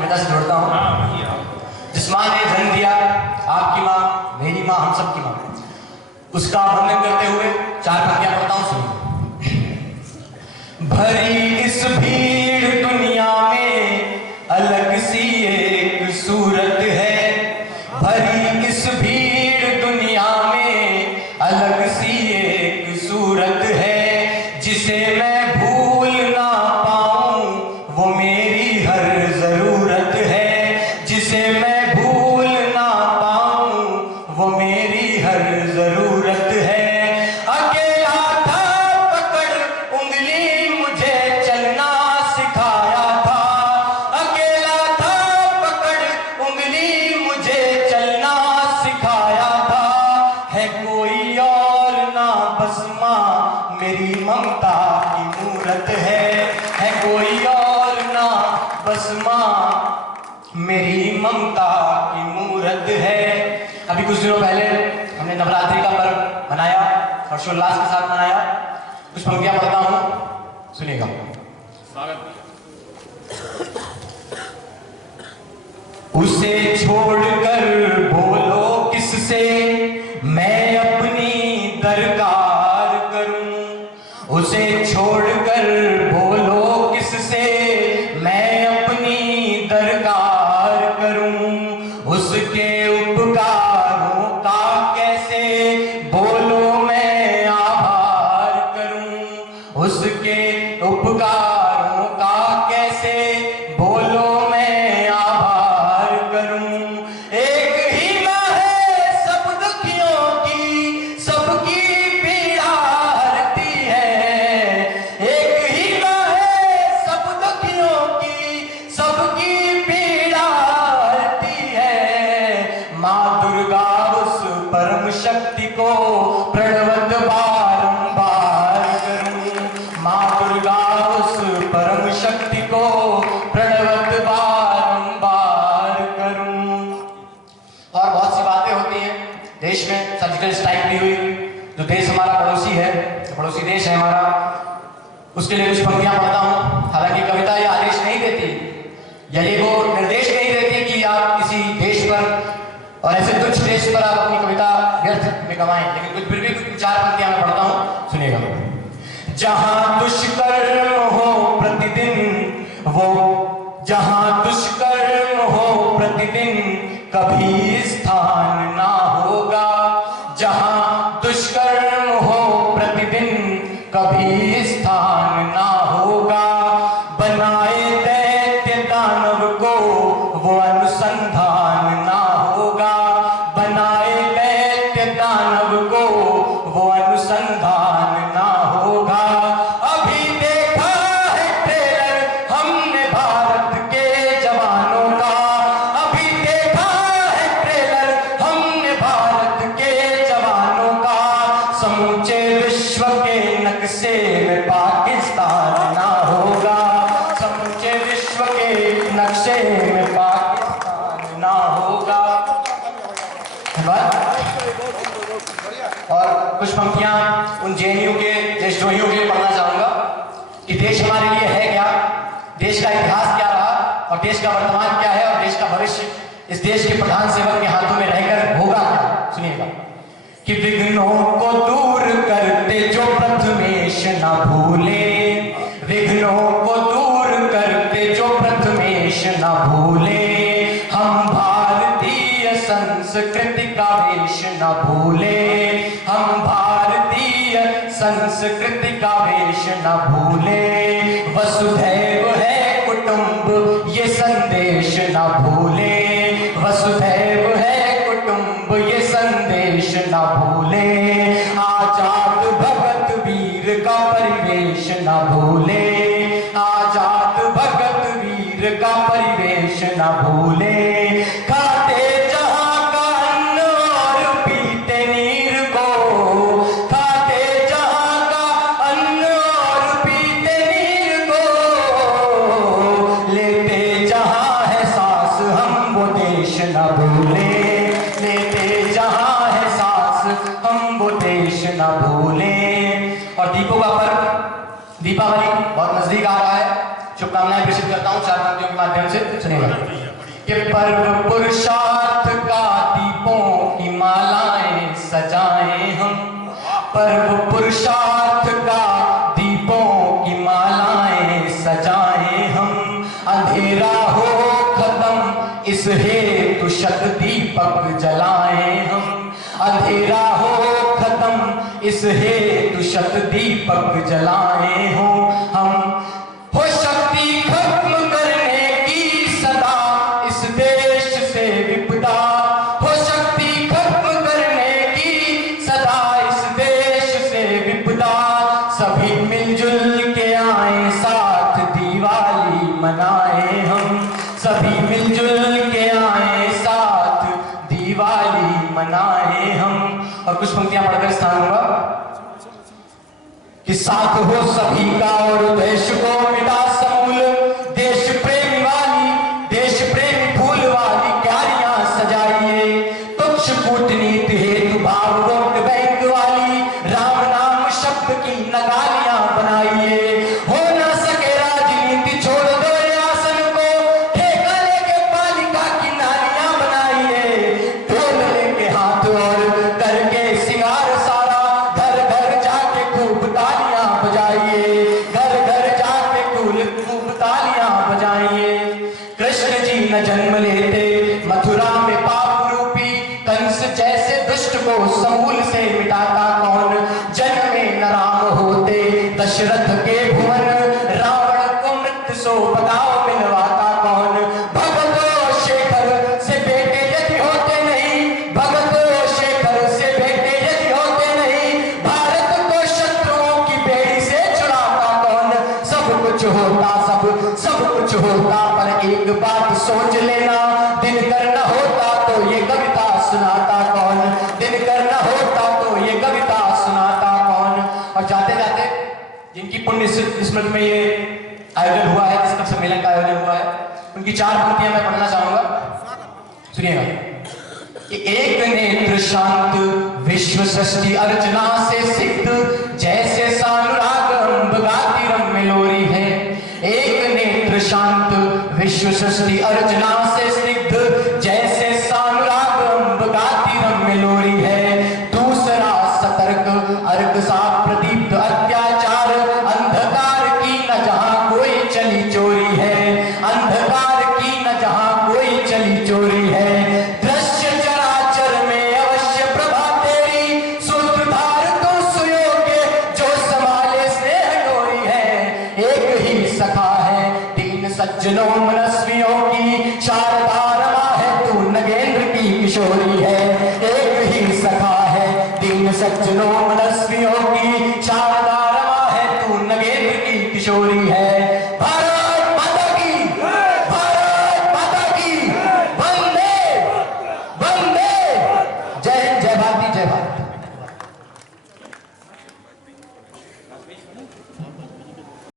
कविता से जोड़ता हूँ। जिस माँ ने जन्म दिया, आपकी माँ, मेरी माँ, हम सबकी माँ, उसका वर्णन करते हुए 4 पंक्तियां पढ़ता हूँ, सुनिए। भरी इस भीड़ दुनिया में अलग सी एक सूरत है, भरी इस भीड़ दुनिया में अलग सी एक सूरत है, जिसे मैं भूल ना पाऊं वो मेरी हर जरूरत है, जिसे मैं भूल ना पाऊं वो मेरी हर जरूरत है। अकेला था पकड़ उंगली मुझे चलना सिखाया था, अकेला था पकड़ उंगली मुझे चलना सिखाया था, है कोई और ना बस माँ मेरी ममता की मूरत है कोई और ना बस माँ मेरी ममता की मूरत है। अभी कुछ दिनों पहले हमने नवरात्रि का पर्व मनाया, हर्षोल्लास के साथ मनाया। कुछ पंक्तियां पढ़ता हूं, सुनिएगा। उसे छोड़कर बोलो किससे मैं अपनी दरकार करूं, उसे छोड़कर बोलो किससे मैं अपनी दरकार करूं, उसके उपकारों का कैसे बोलो मैं आभार करूं, उसके उपकारों का कैसे बोलो मैं आभार करूं। एक ही माँ है सब दुखियों की, सबकी पीड़ा हरती है, एक ही माँ है सब दुखियों की, सबकी पीड़ा हरती है। माँ दुर्गा उस परम शक्ति को प्रणवत बारंबार करूं, माँ दुर्गा उस परम शक्ति को प्रणवत बारंबार करूं। और बहुत सी बातें होती हैं देश में, सर्जिकल स्ट्राइक भी हुई, जो देश हमारा पड़ोसी है, पड़ोसी देश है हमारा, उसके लिए कुछ पंक्तियां पढ़ता हूं। हालांकि कविता ये आदेश नहीं देती या ये वो निर्देश नहीं देती कि आप किसी देश पर और ऐसे तुच्छ देश पर आप अपनी कविता व्यर्थ में गवाएं, लेकिन कुछ फिर भी कुछ 4 पंक्तियां मैं पढ़ता हूं, सुनिएगा। जहां दुष्कर्म हो प्रतिदिन वो, जहां दुष्कर्म हो प्रतिदिन कभी स्थान ना होगा, जहां दुष्कर्म हो प्रतिदिन कभी स्थान ना होगा, बनाए दैत्य दानव को वो अनुसंधान ना होगा, बनाए दैत्य दानव को वो अनुसंधान ना होगा। अभी देखा है ट्रेलर हमने भारत के जवानों का, अभी देखा है ट्रेलर हमने भारत के जवानों का, समूचे विश्व के नक्शे में पाकिस्तान ना होगा, समूचे विश्व के नक्शे में पाकिस्तान ना होगा। और कुछ पंक्तियां उन जेएनयू के देशद्रोहियों के लिए पढ़ना चाहूंगा कि देश हमारे लिए है क्या, देश का इतिहास क्या रहा और देश का वर्तमान क्या है और देश का भविष्य इस देश के प्रधान सेवक के हाथों में रहकर होगा क्या, सुनिएगा। कि विघ्नों को दूर करते जो प्रथमेश न भूले, विघ्नों को दूर करते जो प्रथमेश न भूले, हम भारतीय संस्कृति का वेश न भूले, हम भारतीय संस्कृति का वेश न भूले, वसुधैव है कुटुंब ये संदेश न भूले, वसुधैव है कुटुंब ये संदेश न भूले, आजाद भगत वीर का परिवेश न भूले, आजाद भगत वीर का परिवेश न भूले, खाते जहां का अन्न और पीते नीर को, खाते जहां का अन्न और पीते नीर को, लेते जहां है सांस हम वो देश न भूले, लेते जहां है सांस हम वो देश न भूले। और दीपों का पर्व दीपावली बहुत नजदीक आ रहा है, शुभकामनाएं प्रेषित करता हूँ 4 पंक्तियों के माध्यम से सुनेगा कि पर्व पुरुषार्थ का दीपों की मालाएं सजाएं हम, पर्व पुरुषार्थ का दीपों की मालाएं सजाएं हम, अंधेरा हो खत्म इस हेतु शत दीपक जलाएं हम, अंधेरा हो खत्म इस हेतु शत दीपक जलाएं हो हम, हो शक्ति खत्म करने की सदा इस देश से विपदा, हो शक्ति खत्म करने की सदा इस देश से विपदा, सभी मिलजुल के आए साथ दिवाली मनाए हम, सभी मिलजुल के आए साथ दिवाली मनाए हम। और कुछ पंक्तियां पढ़कर स्थान होगा कि साथ हो सभी का और देश को मिटा समूल, देश प्रेमी वाली देश प्रेमी फूल वाली क्यारियां सजाइए, तुच्छ कूटनीति हेतु भाव वोट बैंक वाली राम नाम शब्द की नगालियां बनाइए, हो ना सके राजनीति छोड़ दो आसन को, ठेका लेके पालिका की नालियां बनाइए, ढोल लेके हाथ और करके सिंगार सारा, घर घर जाके खूब तालियां बजाइए, घर घर जाके खूब तालियां बजाइए। कृष्ण जी न जन्म लेते मथुरा में पाप रूपी, कंस जैसे दुष्ट को समूल से मिटाता कौन, जन्मे न राम होते दशरथ के भुवन, रावण को मृत्यु सो बगाव मिलवाता कौन, भगत शेखर से बेटे यदि होते नहीं, भगत शेखर से बेटे यदि होते नहीं, भारत को शत्रुओं की बेड़ी से छुड़ाता कौन, सब कुछ होता सब कुछ होता पर एक बात सोच लेना, दिनकर न होता तो ये कविता सुनाता कौन, दिनकर न होता तो ये कविता सुनाता कौन। और जाते जाते जिनकी पुण्य स्मृति में ये आयोजन हुआ है, पुस्तक सम्मेलन का आयोजन हुआ है, उनकी 4 पंक्तियां मैं पढ़ना चाहूंगा, सुनिएगा कि एक नेत्र शांत विश्व सृष्टि अर्चना से सिद्ध, जैसे सानुराग अम्ब गाती रम्य लोरी है, एक नेत्र शांत विश्व सृष्टि अर्चना से सिद्ध, जैसे सानुराग अम्ब गाती रम्य लोरी है, दूसरा सतर्क अर्क सा प्रदीप्त अत्याचार, अंधकार की न जहां कोई चली चोरी है, अंधकार की न जहां कोई चली चोरी है, दृश्य चराचर में अवश्य प्रभा तेरी, सूत्रधार तो सुयोग्य जो संभाले स्नेह डोरी है, एक ही सखा है तीन सज्जनों मनस्वियों की, शारदा रमा है तू नगेंद्र की किशोरी है, एक ही सखा है तीन सज्जनों मनस्वियों की,